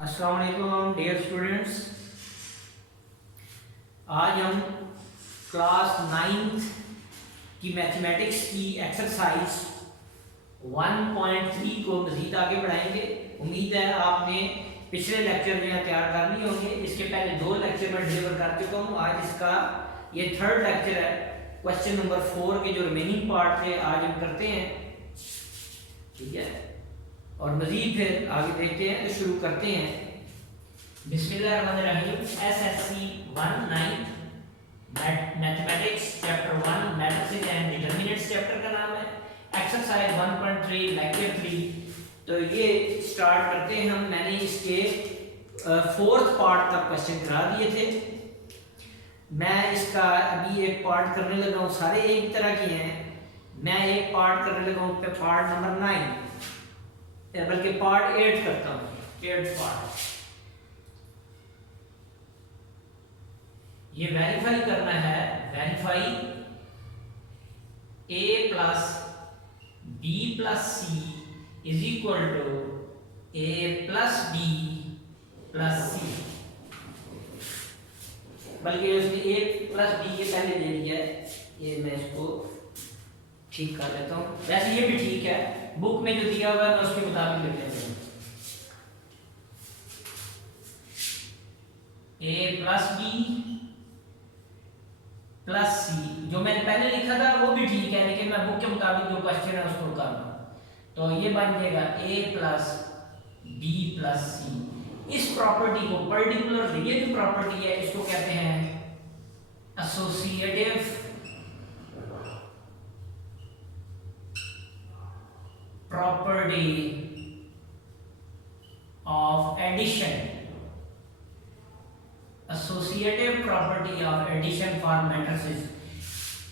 अस्सलाम वालेकुम dear students. आज हम क्लास 9th की मैथमेटिक्स की एक्सरसाइज 1.3 को मज़ीद आगे बढ़ाएंगे। उम्मीद है आपने पिछले लेक्चर में तैयार कर लिए होंगे। इसके पहले 2 लेक्चर में डिलीवर कर चुका हूँ। आज इसका ये 3rd लेक्चर है। क्वेश्चन नंबर 4 के जो रिमेनिंग पार्ट थे आज हम करते हैं, ठीक है। और मज़ीद फिर आगे देखते हैं, तो शुरू करते हैं। बिस्मिल्लाहिर्रहमानिर्रहीम। SSC 19 mathematics chapter 1 matrices and determinants chapter का नाम है। Exercise 1.3 lecture 3। तो ये स्टार्ट करते हैं हम। मैंने इसके 4th पार्ट तक क्वेश्चन करा दिए थे। मैं इसका अभी एक पार्ट करने लगा हूँ। सारे एक तरह के हैं। मैं एक पार्ट करने लगा हूँ, पार्ट नंबर 9, बल्कि पार्ट 8 करता हूँ। 8th पार्ट ये वेरीफाई करना है। Verify a plus b plus c is equal to a plus b plus c, बल्कि उसने a प्लस b के पहले दे दिया है। ये मैं इसको ठीक कर लेता हूँ। वैसे ये भी ठीक है, बुक में जो दिया हुआ है मैं उसके मुताबिक लिख लेता हूँ। a प्लस b प्लस सी जो मैंने पहले लिखा था वो भी ठीक है, लेकिन मैं बुक के मुताबिक जो क्वेश्चन है उसको कर रहा हूँ। तो ये बन जाएगा a प्लस बी प्लस सी। इस प्रॉपर्टी को पर्टिकुलर ये जो प्रॉपर्टी है इसको कहते हैं associative property of addition. Associative property of addition for matrices.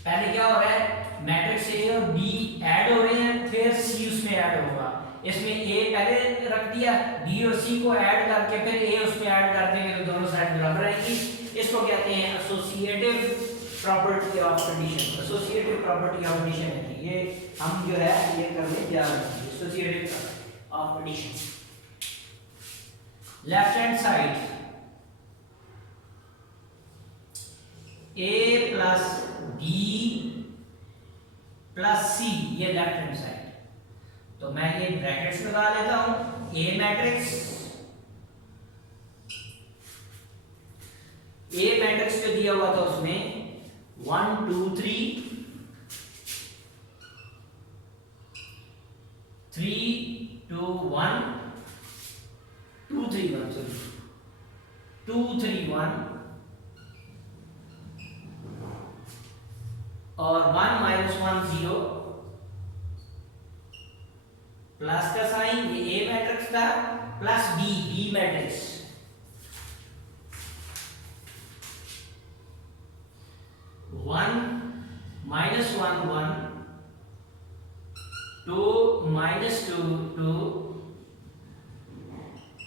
पहले क्या हो रहा है, मैट्रिक्स ए और बी ऐड हो रहे हैं, फिर सी उसमें ऐड होगा। इसमें ए पहले रख दिया, बी और सी को ऐड करके फिर ए उसमें ऐड कर देंगे तो दोनों साइड बराबर आएंगी। इसको कहते हैं associative property of addition. Associative property of addition है, ये हम जो है ये करने जा रहे हैं। Associative of addition. Left hand side a plus B plus C, ये लेफ्ट हैंड साइड। तो मैं ये ब्रैकेट्स लगा लेता हूं। a मैट्रिक्स जो दिया हुआ था उसमें 1 2 3 3 2 1 2 3 1 सॉरी 2 3 1 और 1 माइनस 1 0 प्लस का साइन, ये ए मैट्रिक्स था, plus B matrix. One minus 1 1 2 minus 2 2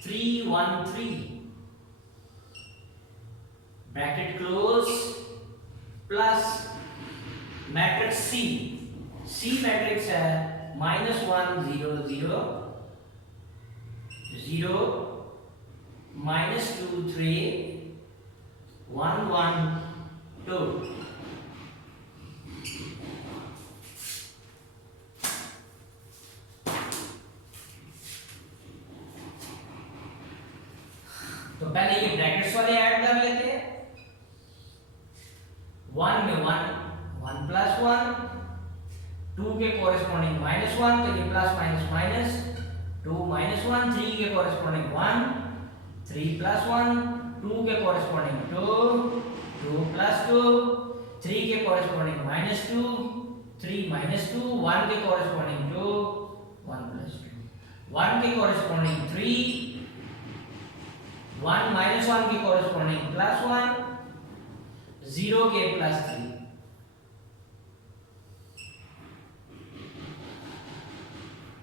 3 1 3 bracket close plus matrix C matrix है -1 0 0 0 -2 3 1 1 2। तो पहले ये ब्रैकेट्स वाले ऐड कर लेते हैं। 1 में 1 1 प्लस 1, 2 के कोरेस्पॉन्डिंग -1, तो ये प्लस माइनस माइनस 2 माइनस 1, 3 के कोरेस्पॉन्डिंग 1, 3 प्लस 1, 2 के कोरेस्पॉन्डिंग 2, 2 प्लस 2, 3 के कोरेस्पॉन्डिंग -2, 3 माइनस 2, 1 के कोरेस्पॉन्डिंग 2, 1 प्लस 2, 1 के कोरेस्पॉन्डिंग 3, 1 माइनस 1 के कोरेस्पॉन्डिंग प्लस 1, 0 के प्लस 3।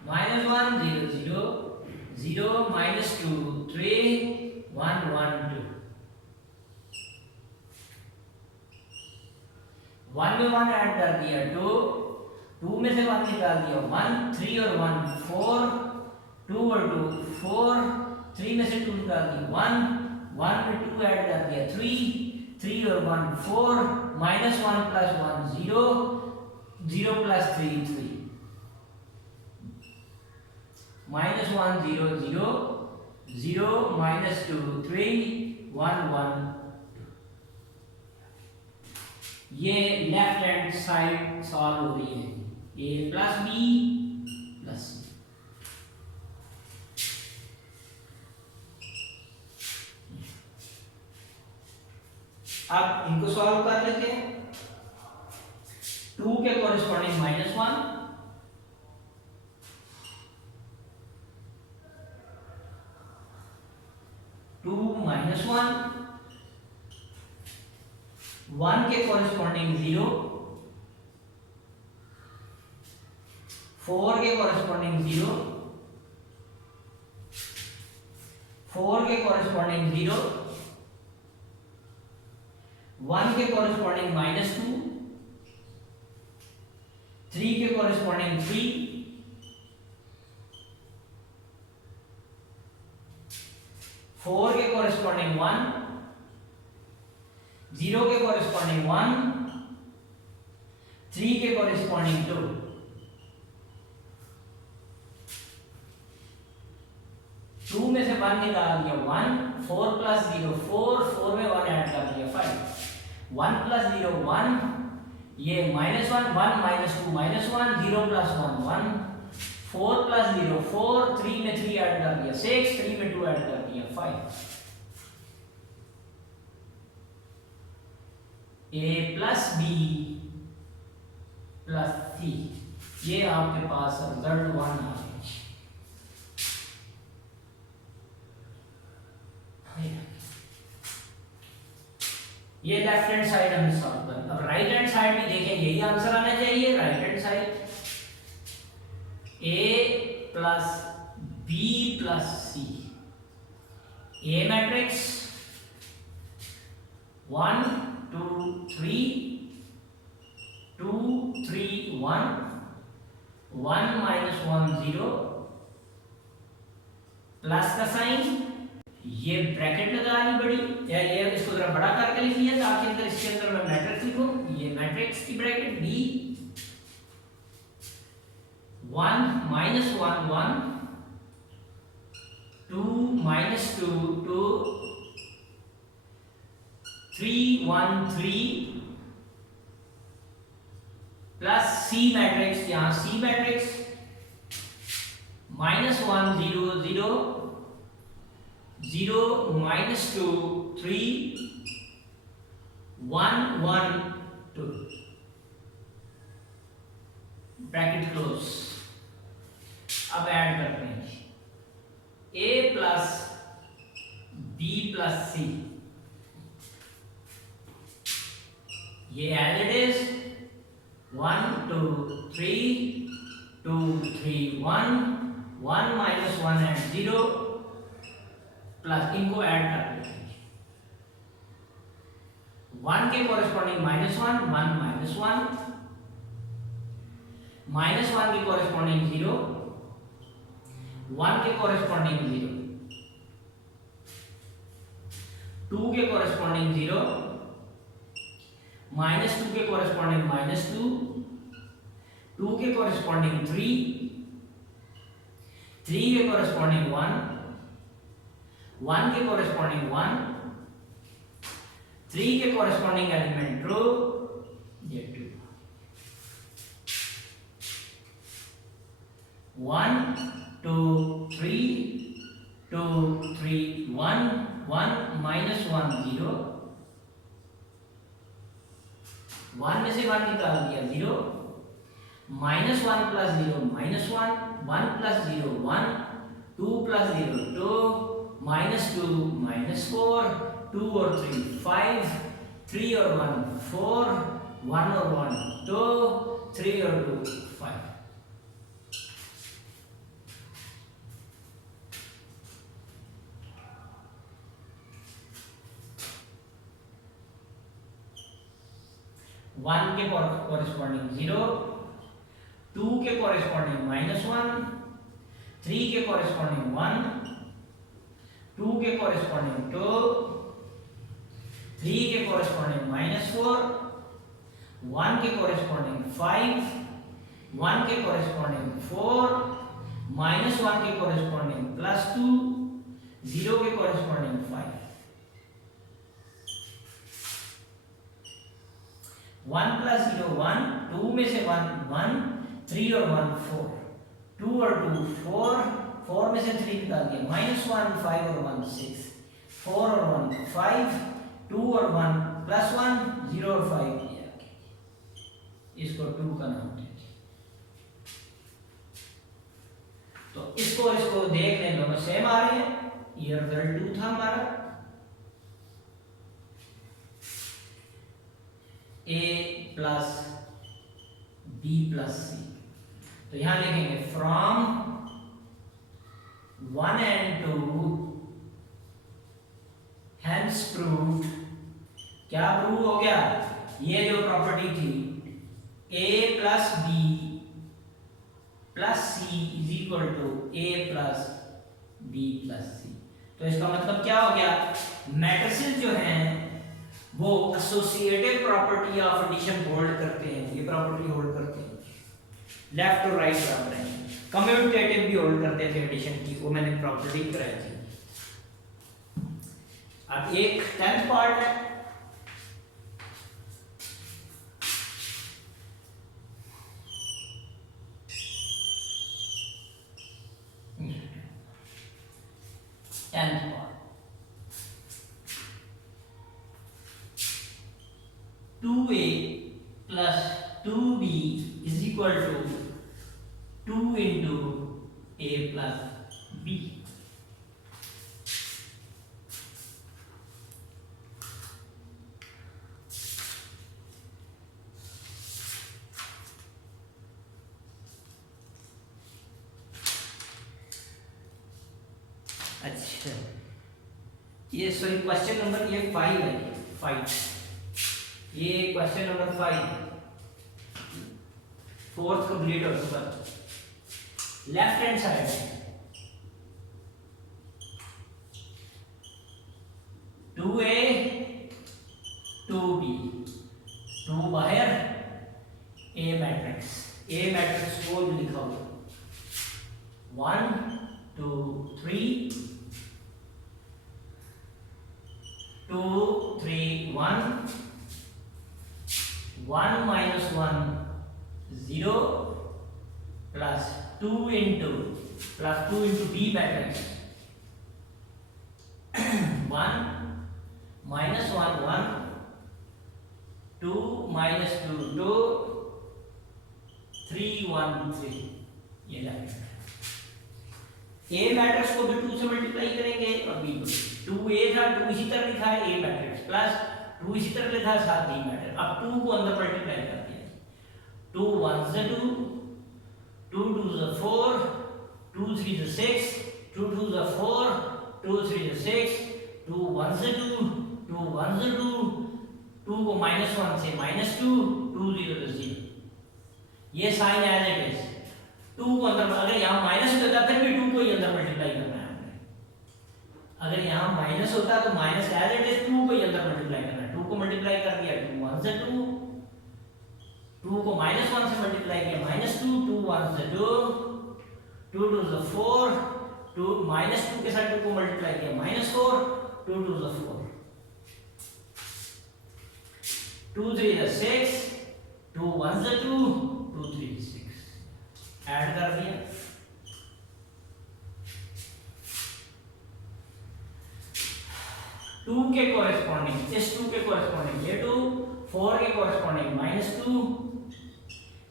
-1 0 0 0 -2 3 1 1 2। 1 में 1 ऐड कर दिया 2, 2 में से 1 निकाल दिया 1, 3 और 1 4, 2 और 2 4, 3 में से 2 डाल दी 1, 1 में 2 ऐड कर दिया 3, 3 और 1 4, -1 + 1 0, 0 + 3 3, -1 0 0, 0 -2 3, 1 1। ये लेफ्ट हैंड साइड सॉल्व हो रही है, a + b + c। अब इनको सॉल्व कर लेते हैं। 2 के कॉरेस्पॉन्डिंग -1, 2 -1, 1 के कॉरेस्पॉन्डिंग 0, 4 के कॉरेस्पॉन्डिंग 0, 4 के कॉरेस्पॉन्डिंग 0, 1 के कॉरेस्पॉन्डिंग -2, 3 के कॉरेस्पॉन्डिंग 3, 4 के कॉरेस्पॉन्डिंग 1, 0 के कॉरेस्पॉन्डिंग 1, 3 के कॉरेस्पॉन्डिंग 2। 2 में से 1 निकाल दिया 1, 4 + 0 4, 4 में 1 ऐड कर दिया 5, 1 + 0 1, ये -1 1 -2 -1, 0 + 1 1, 4 + 0 4, 3 में 3 ऐड कर दिया 6, 3 में 2 ऐड कर दिया 5। a + b + c, ये आपके पास रिजल्ट 1 आ गया। ये लेफ्ट हैंड साइड हमने सॉल्व कर। अब राइट हैंड साइड में देखें, यही आंसर आना चाहिए। Right hand side a + b + c, A matrix 1 2 3 2 3 1, 1 -1 0, plus का साइन, ये ब्रैकेट लगा ली बड़ी, या ये इसको जरा बड़ा करके लिख लिया ताकि अंदर इसके अंदर मैं मैट्रिक्स लिखूं। ये मैट्रिक्स की bracket b 1 -1 1, 2 -2 2, 3 1 3, plus c matrix, यहां c मैट्रिक्स -1 0 0, 0 -2 3, 1 1 2, ब्रैकेट क्लोज। अब ऐड करते हैं a + b + c, ये as it is 1 2 3 2 3 1, 1 -1 and 0, plus इनको ऐड कर देते हैं। 1 के कॉरेस्पॉन्डिंग -1 1 -1, -1 के कॉरेस्पॉन्डिंग 0, 1 के कॉरेस्पॉन्डिंग 0, 2 के कॉरेस्पॉन्डिंग 0, -2 के कॉरेस्पॉन्डिंग -2, 2 के कॉरेस्पॉन्डिंग 3, 3 के कॉरेस्पॉन्डिंग 1, 1 के कॉरेस्पॉन्डिंग 1, 3 के कॉरेस्पॉन्डिंग एलिमेंट रो, ये 2, 1 2 3 2 3 1 1 -1 0, 1 में से 1 निकाल दिया 0, -1 + 0 -1, 1 + 0 1, 2 + 0 2, -2 -4, 2 और 3 5, 3 और 1 4, 1 और 1 2, 3 और 2 5। वन के कॉरेस्पॉन्डिंग 0, 2 के कॉरेस्पॉन्डिंग -1, 3 के कॉरेस्पॉन्डिंग 1, 2 2 के कॉरेस्पॉन्डिंग 2, 3 के कॉरेस्पॉन्डिंग -4, 1 के कॉरेस्पॉन्डिंग 5, 1 के कॉरेस्पॉन्डिंग 4, -1 के कॉरेस्पॉन्डिंग +2, 0 के कॉरेस्पॉन्डिंग 5। 1 + 0 1, 2 में से 1 1, 3 और 1 4, 2 और 2 4, 4 में से 3 निकाल दिया -1 5 और 1 6, 4 और 1 5, 2 और 1 +1 0 और 5 किया, इसको 2 का नाम दीजिए। तो इसको देख लें, दोनों सेम आ रहे हैं। ये रिजल्ट 2 था हमारा। A + B + C, तो यहां लिखेंगे फ्रॉम 1 and 2 hence proved, क्या प्रूव हो गया? ये जो प्रॉपर्टी थी A + B + C = A + B + C, तो इसका मतलब क्या हो गया? मैट्रिसेस जो हैं वो associative property of addition hold करते हैं, ये प्रॉपर्टी होल्ड करते हैं, लेफ्ट और राइट बराबर हैं। कम्यूटेटिव भी होल्ड करते थे एडिशन की, वो मैंने प्रॉपर्टी कराई थी। अब एक 10th पार्ट है, part 2a + 2b = 2 × a + b। अच्छा, ये सॉरी क्वेश्चन नंबर ये 5 है, 5, ये क्वेश्चन नंबर 5, 4th कंप्लीट हो चुका। Left hand side 2a 2b, 2 बाहर, A मैट्रिक्स को लिखा हुआ 1 2 3 2 3 1 1 - 1 0 plus 2 into B matrix 1 - 1 1 2 - 2 2 3 1 3, ये जाएगा। A मैट्रिक्स को भी 2 से मल्टीप्लाई करेंगे और B को 2A था, 2 इसी तरह लिखा है A मैट्रिक्स प्लस 2 इसी तरह लिखा है साथ B मैट्रिक्स। अब 2 को अंदर मल्टीप्लाई कर दिया, 2 1 से 2, 2 2 से 4, 2 3 से 6, 2 2 से 4, 2 3 से 6, 2 1 से 2, 2 1 से 2, 2 को -1 से -2, 2 0 से 0, ये साइन एज इट इज। 2 को अंदर, अगर यहाँ माइनस होता फिर भी 2 को ही अंदर मल्टीप्लाई करना है हमने। अगर यहाँ माइनस होता तो माइनस एज इट इज 2 को ही अंदर मल्टीप्लाई करना है। 2 को मल्टीप्लाई कर दिया, 2 1 से 2, 2 को -1 से मल्टीप्लाई किया -2, 2 1 से 2, 2 2 से 4, 2 -2 के साथ 2 को मल्टीप्लाई किया -4, 2 2 से 4, 2 3 से 6, 2 1 से 2, 2 3 से 6, ऐड कर दिया। टू के कोरेस्पॉन्डिंग, इस 2 के कोरेस्पॉन्डिंग ये 2, 4 के कोरेस्पॉन्डिंग -2,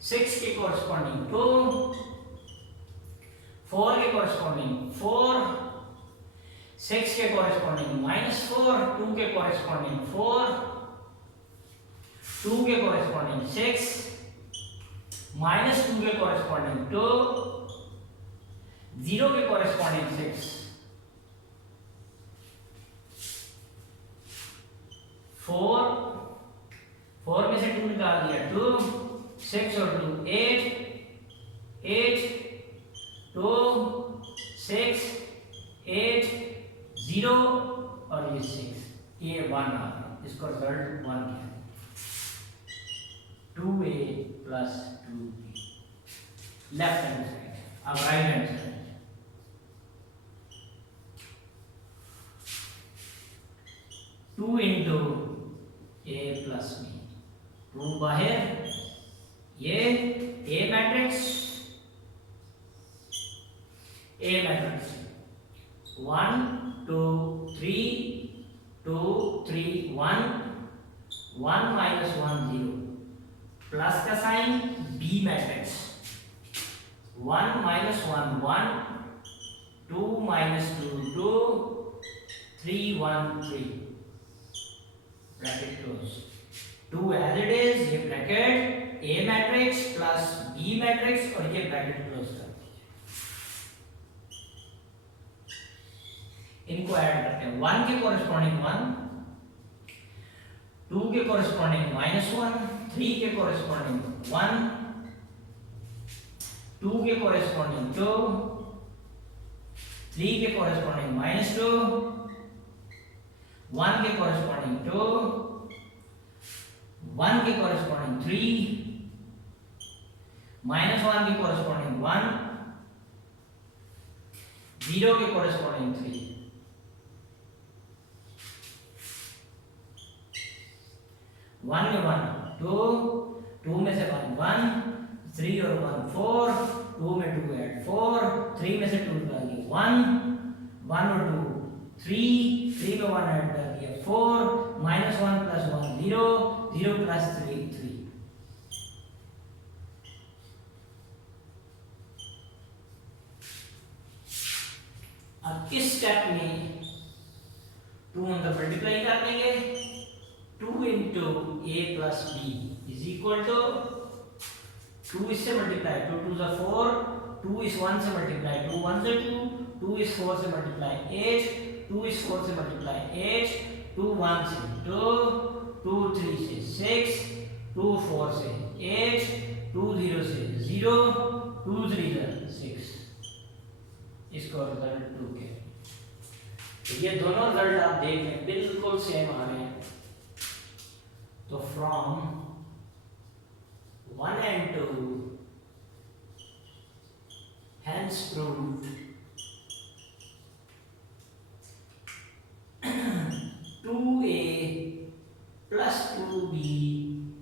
6 के कोरेस्पॉन्डिंग 2, 4 के कोरेस्पॉन्डिंग 4, 6 के कोरेस्पॉन्डिंग -4, 2 के कोरेस्पॉन्डिंग 4, 2 के कोरेस्पॉन्डिंग 6, -2 के कोरेस्पॉन्डिंग 2, 0 के कोरेस्पॉन्डिंग 6, 4 में से 2 निकाल दिया 2, 6 और 2 8, 8 2 6 8 0 और ये 6, ये 1 आ गया, इसको रिजल्ट 1 किया, 2a plus 2b left hand side. अब right hand side, 2 into a plus b, 2 बाहर, ये A मैट्रिक्स 1 2 3 2 3 1 1 minus 1 0 प्लस का sign B matrix 1 minus 1 1 2 minus 2 2 3 1 3 bracket close, 2 as it is, ये bracket A matrix plus B matrix और ये bracket close कर दीजिए। इनको ऐड करते हैं, 1 के कोरिस्पोंडिंग 1, 2 के कोरिस्पोंडिंग -1, 3 के कोरिस्पोंडिंग 1, 2 के कोरिस्पोंडिंग 2, 3 के कोरिस्पोंडिंग -2, 1 के कोरिस्पोंडिंग 2, 1 के कोरिस्पोंडिंग 3, -1 के कोरिस्पोंडिंग 1, 0 के कोरिस्पोंडिंग 3, 1 में 1 2, 2 में से 1 1, 3 और 1 4, 2 में 2 ऐड 4, 3 में से 2 निकाल दिया 1, 1 और 2 3, 3 में 1 ऐड कर दिया 4, -1 प्लस 1 0, 0 प्लस 3 3। अब इस स्टेप में 2 अंदर मल्टीप्लाई कर देंगे, 2 into a plus b is equal to 2 इससे मल्टीप्लाई 2 2 जा 4, 2 इस 1 से मल्टीप्लाई 2 1 से 2, 2 इस 4 से मल्टीप्लाई 8, 2 इस 4 से मल्टीप्लाई 8, 2 1 से 2, 2 3 से 6, 2 4 से 8, 2 0 से 0, 2 3 से 6, इसको रिजल्ट 2 के। तो ये दोनों रिजल्ट आप देखें बिल्कुल सेम आ रहे हैं। तो from 1 and 2 hence proved 2a plus 2b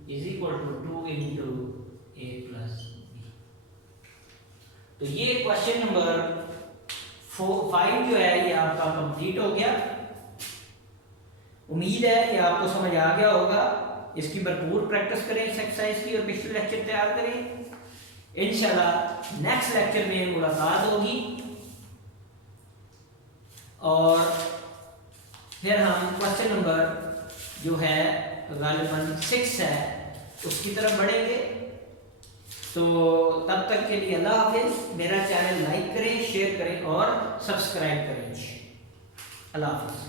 is equal to 2 into a plus b। तो ये क्वेश्चन नंबर 5 जो है ये आपका कंप्लीट हो गया। उम्मीद है कि आपको समझ आ गया होगा। इसकी भरपूर प्रैक्टिस करें इस एक्सरसाइज की और पिछले लेक्चर तैयार करें। इंशाल्लाह नेक्स्ट लेक्चर में मुलाकात होगी और फिर हम क्वेश्चन नंबर जो है गालिबन 6 है उसकी तरफ बढ़ेंगे। तो तब तक के लिए अल्लाह हाफिज। मेरा चैनल लाइक करें, शेयर करें और सब्सक्राइब करें। अल्लाह हाफिज।